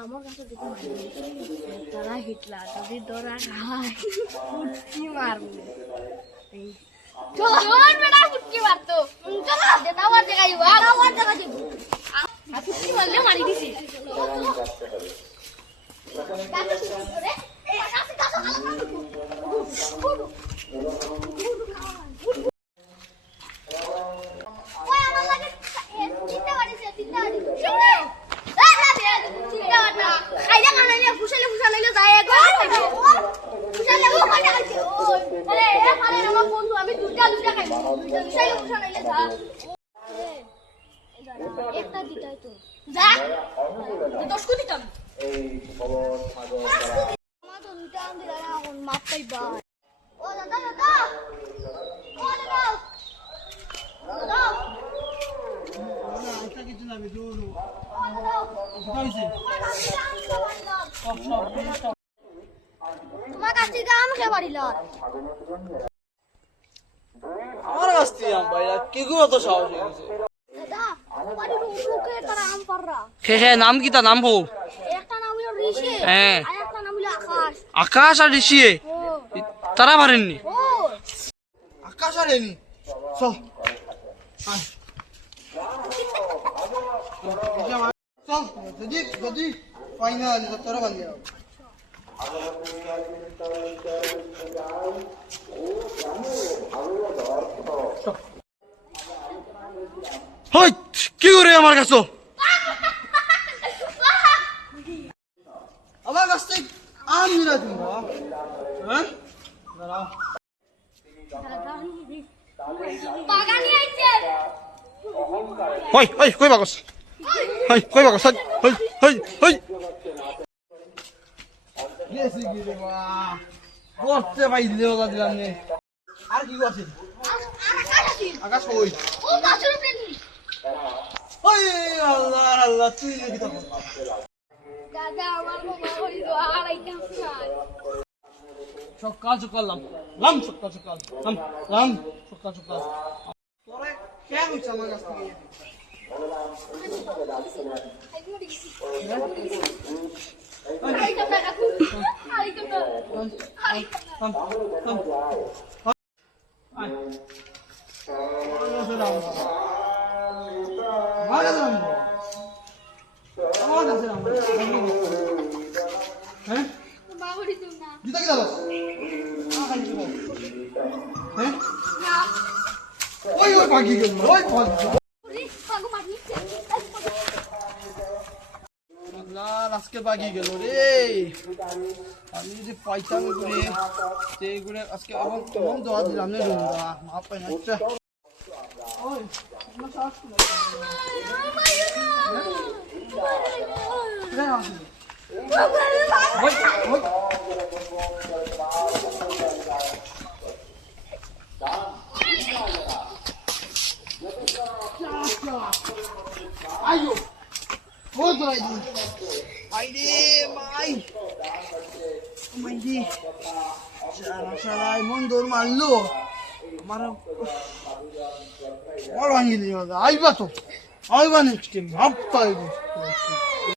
আমার কাছে তারা হিটলার যদি দরা খায় ফুটকি মারবো চলো বেটা ফুটকি মারতো চলো যেটা আমার জায়গায় আমার জায়গা দেব আর ফুটকি মারলে মারি দিছি তোমার কাছ থেকে আমাকে বাড়ি লর আমার কাছ থেকে আম ভাই কি গো তো সাহস হয়েছে দাদা বাড়ির উপরে তারা আম পাররা হে নাম কি তা নাম হো একটা নাম হলো ঋষি হ্যাঁ আর একটা নাম হলো আকাশ আকাশ আর ঋষি তারা পারেননি ও আকাশ আর এনি চল চল যদি ফাইনাল তোরা বান্ধি হই কি করে আমার কাছে আমার কাছ থেকে আম নিলা তুমি হ্যাঁ দাঁড়াও বাগানি আইছে হই হই কই বাগস হই কই বাগস হই হই হই গেছি কি রে মা বসতে পাইলে ওলা দিলাম নে আর কি আছে আকাশ কই ও গাছের উপরে নি ওই আল্লাহ আল্লাহ তুই কি তো দাদা আমার মামা হরি তো আড়াইটা খায় সকাল সকাল লাম সকাল সকাল লাম সকাল সকাল তোরে কেন হইছে আমার কাছ থেকে আড়াইটা টাকা আড়াইটা হ্যাঁ বাবুরি তুমি না জুতা কি দাও হ্যাঁ না ওই ওই পাখি গেল ওই পাখি ওরে পাগো মারনিছে আল্লাহ আজকে পাখি গেল রে আমি যদি পাইতাম করে সেইগুলো আজকে আবার তোমার দোয়া দিলাম না রুমটা মাপ পাই না আচ্ছা ওই আমার শ্বাস ayo foto lagi aide mai mai di salah mundur malu mara orang ini ada aiba to aiba nih kim apa itu